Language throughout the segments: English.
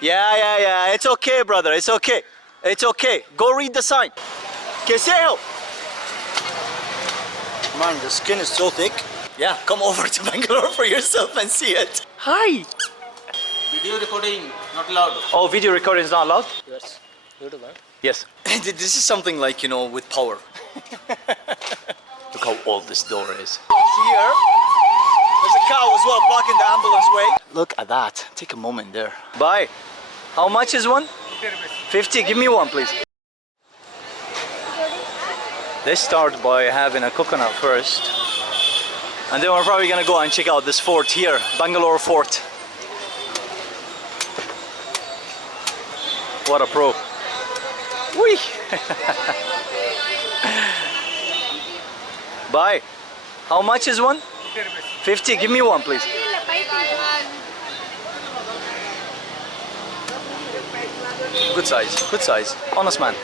Yeah. It's okay, brother. It's okay. It's okay. Go read the sign. Keseo. Man, the skin is so thick. Yeah, come over to Bangalore for yourself and see it. Hi. Video recording not allowed. Oh, video recording is not allowed? Yes. YouTuber. Yes. This is something like, you know, with power. Look how old this door is. Here, there's a cow as well blocking the ambulance way. Look at that. Take a moment there. Bye. How much is one? 50. Give me one, please. Let's start by having a coconut first. And then we're probably gonna go and check out this fort here, Bangalore fort. What a pro. Whee! Bye. How much is one? 50. Give me one, please. Good size. Good size. Honest man.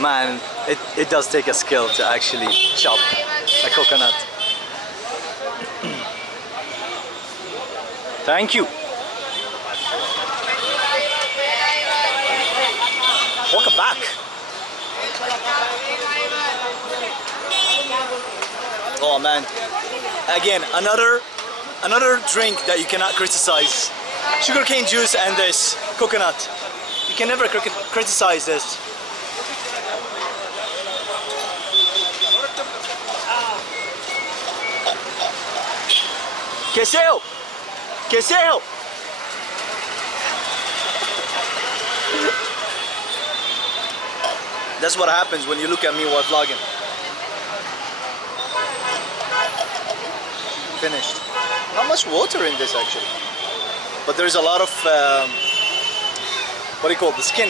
Man, it does take a skill to actually chop a coconut. Thank you. Welcome back. Oh man, again another drink that you cannot criticize. Sugarcane juice and this coconut. You can never criticize this. Keseo! Keseo! That's what happens when you look at me while vlogging. Finished. Not much water in this actually. But there's a lot of, what do you call it, the skin?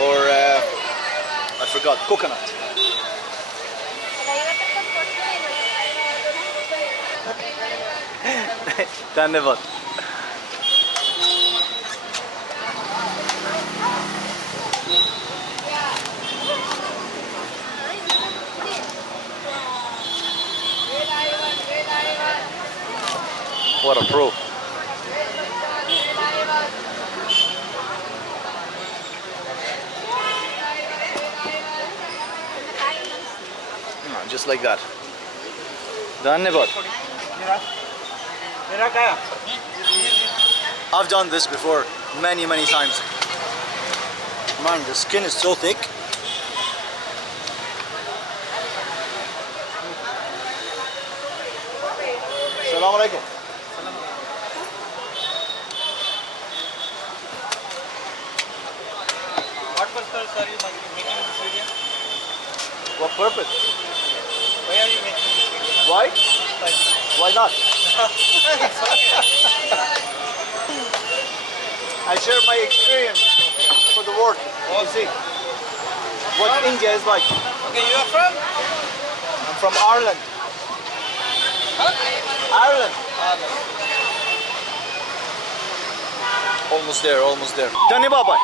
Or, I forgot, coconut. धन्यवाद. What a pro. Just like that. धन्यवाद. I've done this before many times. Man, the skin is so thick. Assalamu alaikum. What purpose are you making this video? What purpose? Why are you making this video? Why? Why not? I share my experience for the world. You see what India is like. Okay, you are from? I'm from Ireland. Huh? Ireland. Almost there, almost there. Dhanyabad.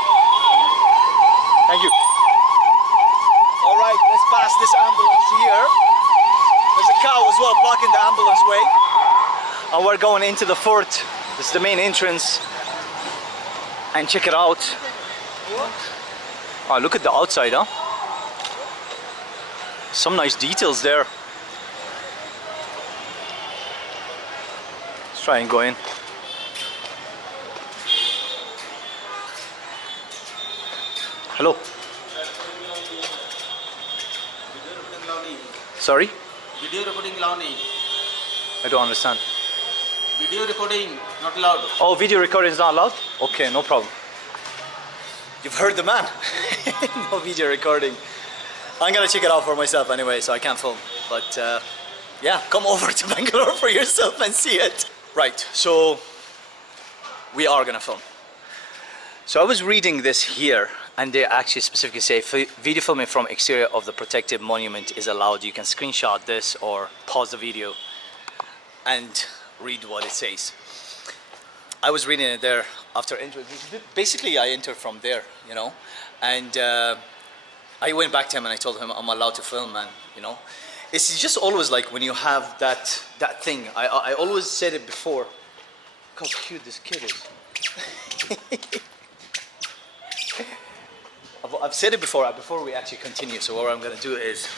Thank you. All right, let's pass this ambulance here. There's a cow as well blocking the ambulance way. And we're going into the fort. This is the main entrance. And check it out. Oh, look at the outside, huh? Some nice details there. Let's try and go in. Hello. Sorry? Video recording allowed. I don't understand. Video recording not allowed. Oh, video recording is not allowed? Okay, no problem. You've heard the man. No video recording. I'm gonna check it out for myself anyway, so I can't film. But yeah, come over to Bangalore for yourself and see it. Right, so we are gonna film. So I was reading this here, and they actually specifically say video filming from exterior of the protected monument is allowed. You can screenshot this or pause the video and read what it says. I was reading it there after entering. Basically, I entered from there, you know, and I went back to him and I told him I'm allowed to film, and you know, It's just always like when you have that thing. I always said it before. Look how cute this kid is. I've said it before we actually continue. So what I'm gonna do is,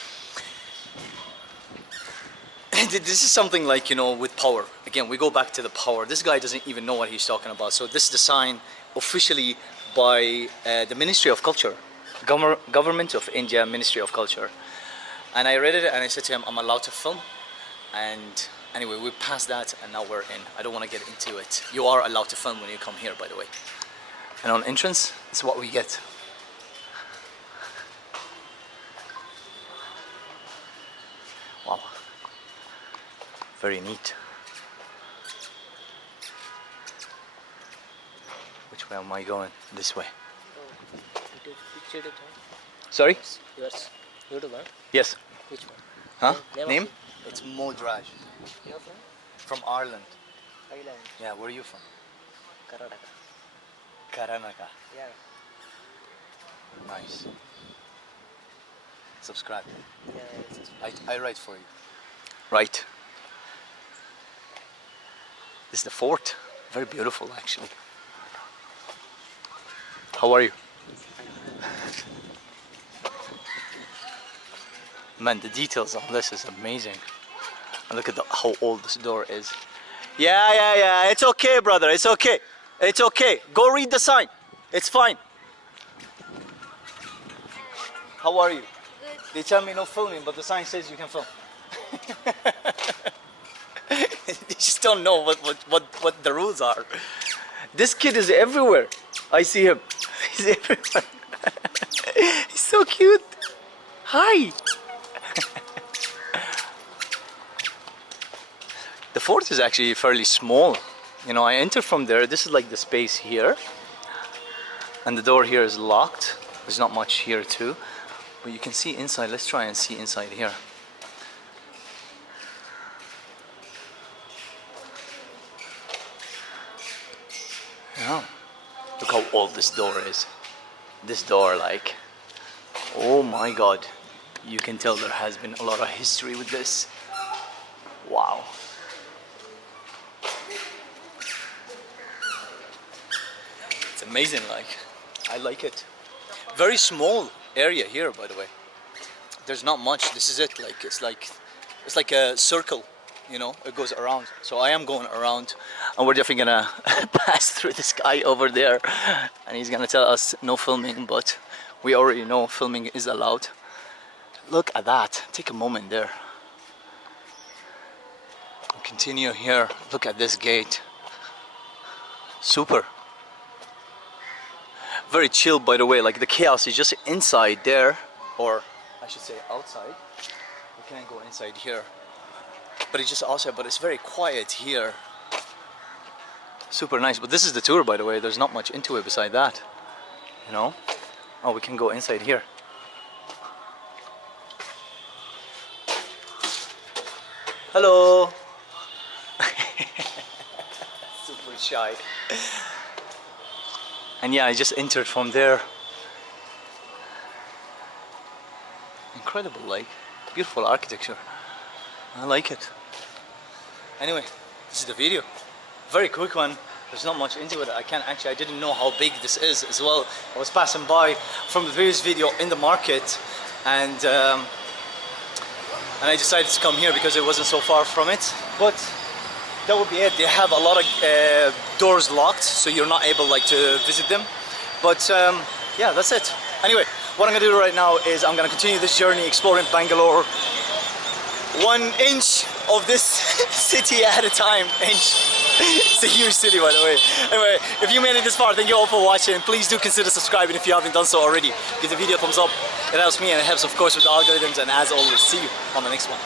this is something like, you know, with power. Again, we go back to the power. This guy doesn't even know what he's talking about. So this is the sign officially by the Ministry of Culture, Government of India, Ministry of Culture. And I read it and I said to him, I'm allowed to film. And anyway, we passed that and now we're in. I don't want to get into it. You are allowed to film when you come here, by the way. And on entrance, this is what we get. Wow. Very neat. Which way am I going? This way. Sorry? Yours. YouTuber? Yes. Which one? Huh? Name? Name? It's Modraj. You're from? From Ireland. Thailand. Yeah, where are you from? Karnataka. Karnataka. Yeah. Nice. Subscribe. Yeah, it's I write for you. Right. This is the fort. Very beautiful, actually. How are you? Man, the details on this is amazing. And look at how old this door is. Yeah. It's okay, brother. It's okay. It's okay. Go read the sign. It's fine. How are you? Good. They tell me no filming, but the sign says you can film. They just don't know what the rules are. This kid is everywhere. I see him. He's everywhere. He's so cute. Hi. The fort is actually fairly small. You know, I enter from there. This is like the space here. And the door here is locked. There's not much here too. But you can see inside. Let's try and see inside here. Yeah. Look how old this door is. This door, like, oh my God. You can tell there has been a lot of history with this. Wow. It's amazing, like, I like it. Very small area here, by the way. There's not much. This is it. Like, it's like a circle, you know. It goes around. So I am going around, and we're definitely gonna pass through this guy over there, and he's gonna tell us no filming, but we already know filming is allowed. Look at that. Take a moment there. Continue here. Look at this gate. Super. Very chill, by the way. Like, the chaos is just inside there, or I should say outside. We can't go inside here, but it's just outside. But it's very quiet here. Super nice. But this is the tour, by the way. There's not much into it beside that, you know. Oh, we can go inside here. Hello. Super shy. And yeah, I just entered from there. Incredible, like, beautiful architecture. I like it. Anyway, this is the video. Very quick one. There's not much into it. I didn't know how big this is as well. I was passing by from the previous video in the market, and I decided to come here because it wasn't so far from it. But that would be it. They have a lot of doors locked, so you're not able, like, to visit them. But yeah, that's it. Anyway, what I'm gonna do right now is I'm gonna continue this journey exploring Bangalore, 1 inch of this city at a time. It's a huge city, by the way. Anyway, if you made it this far, thank you all for watching. Please do consider subscribing if you haven't done so already. Give the video a thumbs up. It helps me and it helps, of course, with the algorithms. And as always, see you on the next one.